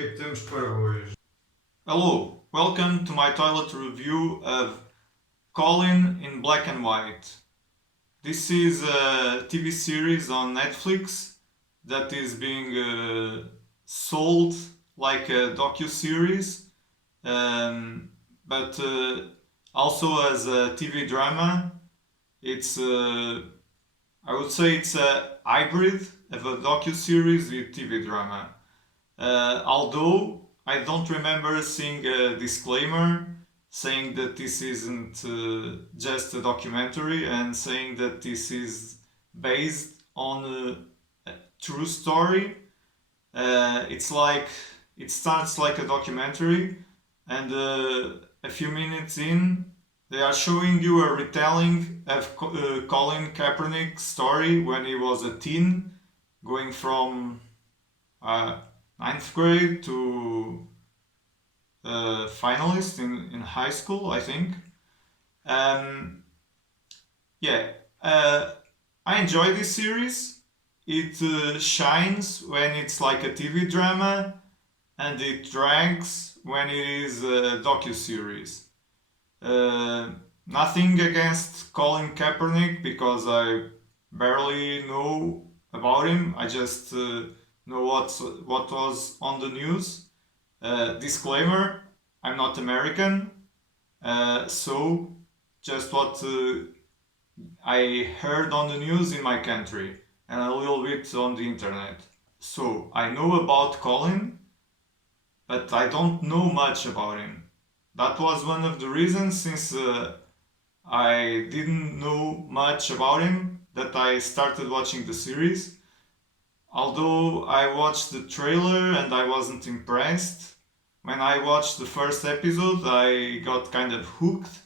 que é que temos para hoje? Hello, welcome to my toilet review of Colin in Black and White. This is a TV series on Netflix that is being sold like a docu-series, um, but also as a TV drama. It's I would say it's a hybrid of a docu-series with TV drama. Although I don't remember seeing a disclaimer saying that this isn't just a documentary and saying that this is based on a true story. It's like it starts like a documentary, and a few minutes in, they are showing you a retelling of Colin Kaepernick's story when he was a teen, going from uh, ninth grade to finalist in high school, I think. Um, yeah, uh, I enjoy this series. It shines when it's like a TV drama, and it drags when it is a docu series. Uh, Nothing against Colin Kaepernick because I barely know about him. I just know what was on the news. Disclaimer: I'm not American, so just what I heard on the news in my country and a little bit on the internet. So I know about Colin, but I don't know much about him. That was one of the reasons, since I didn't know much about him, that I started watching the series. Although I watched the trailer and I wasn't impressed, when I watched the first episode I got kind of hooked.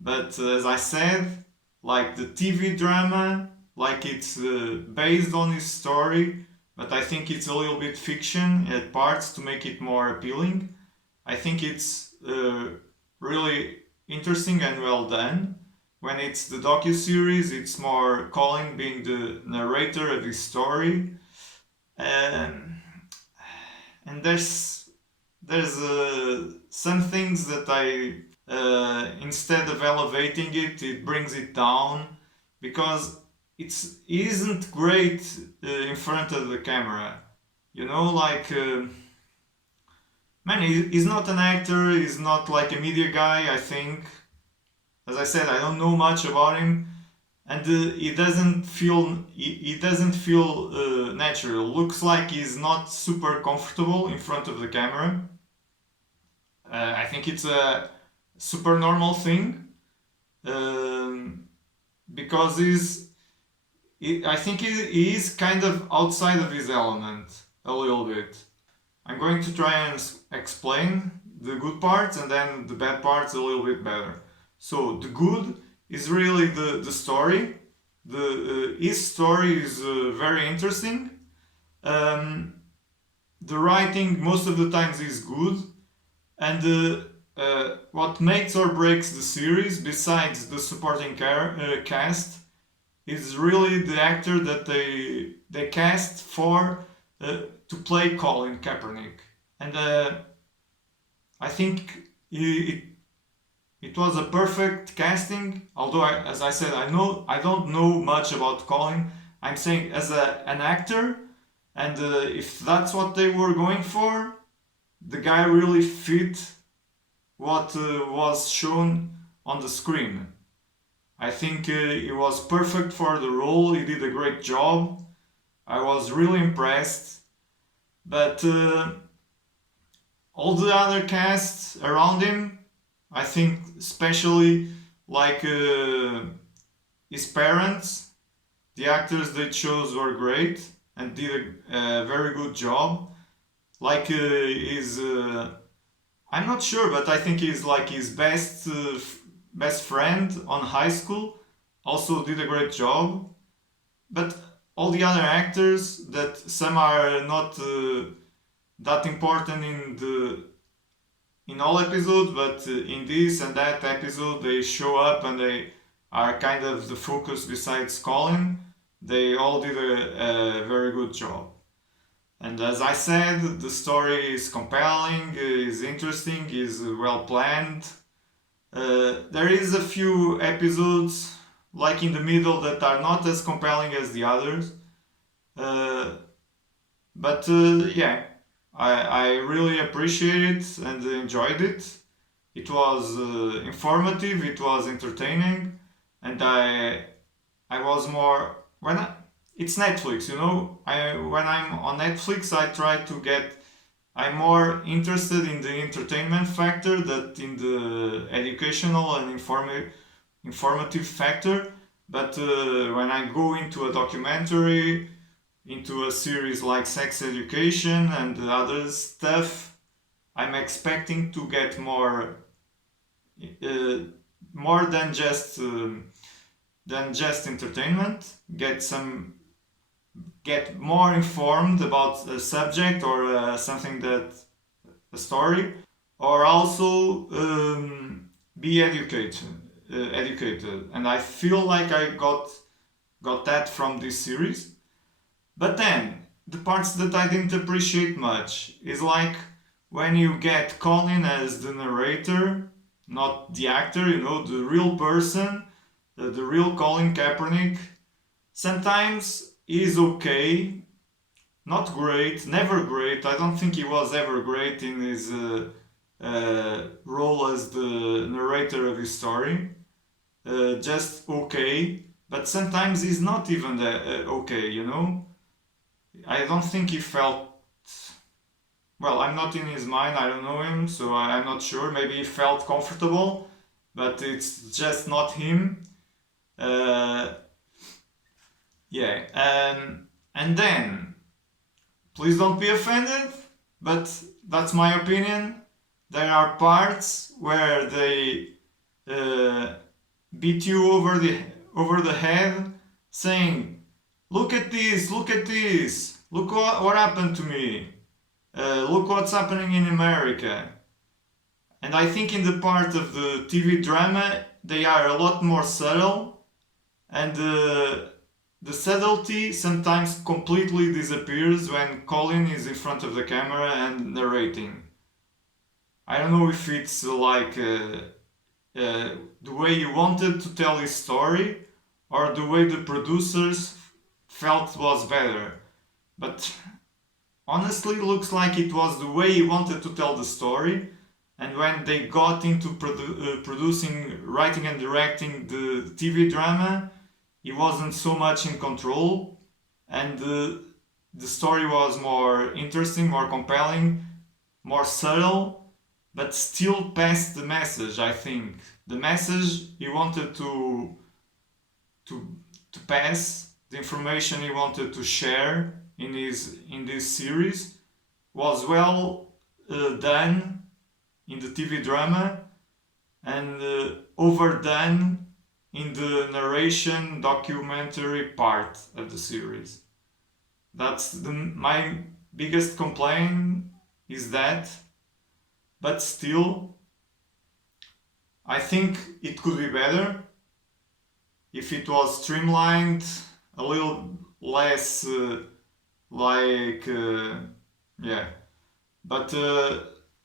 But as I said, like the TV drama, like it's based on his story, but I think it's a little bit fiction at parts to make it more appealing. I think it's really interesting and well done. When it's the docu series, it's more Colin being the narrator of his story, um, and there's some things that I instead of elevating it, it brings it down because it isn't great in front of the camera. You know, like man, he's not an actor. He's not like a media guy. I think, as I said, I don't know much about him, and he doesn't feel natural. Looks like he's not super comfortable in front of the camera. I think it's a super normal thing, um, because I think he is kind of outside of his element a little bit. I'm going to try and explain the good parts and then the bad parts a little bit better. So the good is really the story. His story is very interesting. Um, the writing most of the times is good, and what makes or breaks the series, besides the supporting cast, is really the actor that they cast for to play Colin Kaepernick, and I think it was a perfect casting. Although, as I said, I don't know much about Colin. I'm saying as an actor, and if that's what they were going for, the guy really fit what was shown on the screen. I think he was perfect for the role. He did a great job. I was really impressed. But all the other casts around him, I think, especially like his parents, the actors they chose were great and did a very good job. Like his, I'm not sure, but I think he's like his best friend on high school also did a great job. But all the other actors, that some are not that important in all episodes, but in this and that episode they show up and they are kind of the focus besides Colin. They all did a very good job. And as I said, the story is compelling, is interesting, is well planned. There is a few episodes like in the middle that are not as compelling as the others. Uh, but yeah, I really appreciate it and enjoyed it. It was informative, it was entertaining, and I was more when it's Netflix, you know. I when I'm on Netflix, I try to get. I'm more interested in the entertainment factor than in the educational and informative factor. But when I go into a documentary, into a series like Sex Education and other stuff, I'm expecting to get uh, more than just entertainment. Get more informed about a subject or something that a story, or also be educated. And I feel like I got that from this series. But then the parts that I didn't appreciate much is like when you get Colin as the narrator, not the actor, you know, the real person, the real Colin Kaepernick. Sometimes he's okay, not great, never great. I don't think he was ever great in his role as the narrator of his story. Just okay, but sometimes he's not even okay, you know? I don't think he felt. Well, I'm not in his mind, I don't know him, so I'm not sure. Maybe he felt comfortable, but it's just not him. Uh, yeah, and then, please don't be offended, but that's my opinion. There are parts where they uh, beat you over the head, saying, "Look at this! Look at this! Look what happened to me! Look what's happening in America!" And I think in the part of the TV drama, they are a lot more subtle, and the subtlety sometimes completely disappears when Colin is in front of the camera and narrating. I don't know if it's like the way he wanted to tell his story or the way the producers felt was better. But honestly, looks like it was the way he wanted to tell the story. And when they got into producing, writing, and directing the TV drama, he wasn't so much in control, and the story was more interesting, more compelling, more subtle, but still passed the message. I think the message he wanted to to pass, the information he wanted to share in this series, was well done in the TV drama, and overdone in the narration documentary part of the series. That's my biggest complaint is that, but still, I think it could be better if it was streamlined, a little less like yeah. But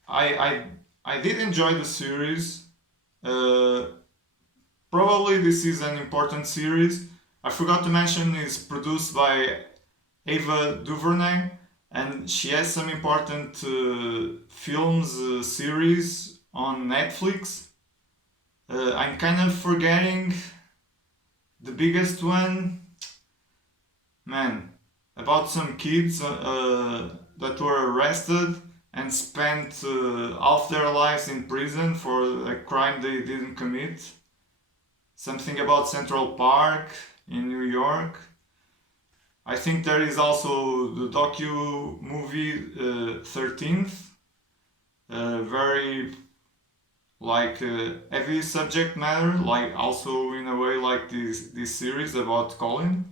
I I I did enjoy the series. Uh, Probably this is an important series. I forgot to mention it's produced by Ava DuVernay, and she has some important films series on Netflix. I'm kind of forgetting the biggest one. Man, about some kids that were arrested and spent half their lives in prison for a crime they didn't commit. Something about Central Park in New York. I think there is also the docu movie 13th, very like heavy subject matter, like also in a way like this series about Colin,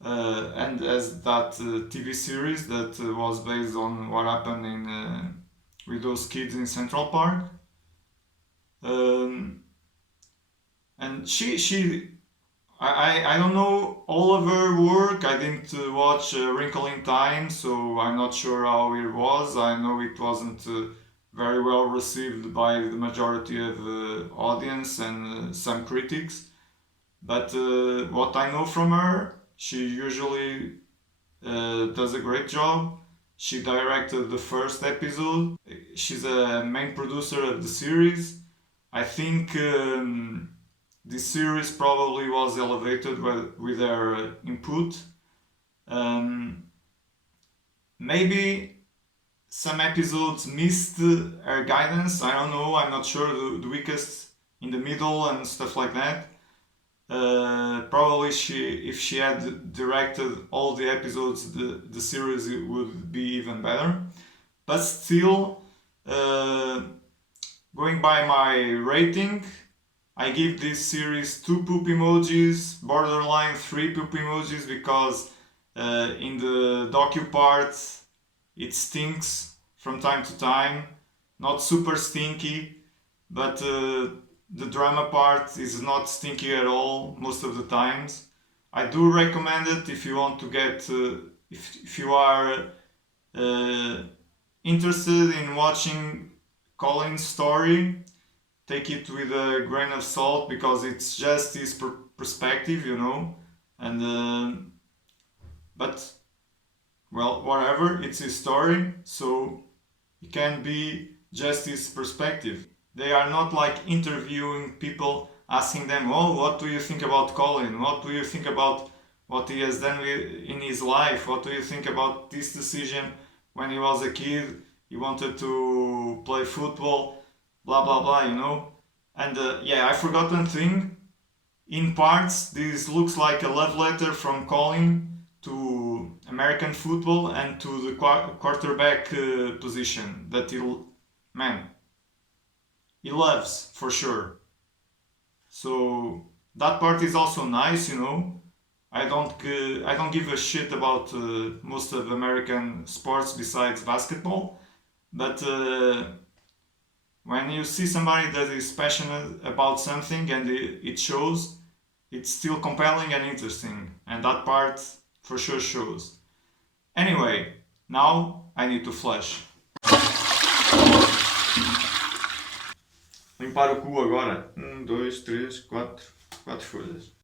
and as that TV series that was based on what happened in with those kids in Central Park. Um, and she I don't know all of her work. I didn't watch Wrinkle in Time, so I'm not sure how it was. I know it wasn't very well received by the majority of the audience and some critics. But what I know from her, she usually does a great job. She directed the first episode. She's a main producer of the series. I think this series probably was elevated with her input. Um, Maybe some episodes missed her guidance. I don't know. I'm not sure. The weakest in the middle and stuff like that. Probably if she had directed all the episodes, the series would be even better. But still, uh, going by my rating, I give this series 2 poop emojis, borderline 3 poop emojis, because in the docu part it stinks from time to time. Not super stinky, but the drama part is not stinky at all most of the times. I do recommend it if you want to get, if you are uh, interested in watching Colin's story. Take it with a grain of salt because it's just his perspective, you know. And but well, whatever, it's his story, so it can be just his perspective. They are not like interviewing people, asking them, "Oh, what do you think about Colin? What do you think about what he has done in his life? What do you think about this decision when he was a kid? He wanted to play football, blah blah blah," you know. And yeah, I forgot one thing. In parts, this looks like a love letter from Colin to American football and to the quarterback position that man, he loves for sure. So that part is also nice, you know. I don't give a shit about most of American sports besides basketball, but when you see somebody that is passionate about something and it shows, it's still compelling and interesting, and that part for sure shows. Anyway, now I need to flush. Limpar o cu agora. 1, 2, 3, 4. 4 folhas.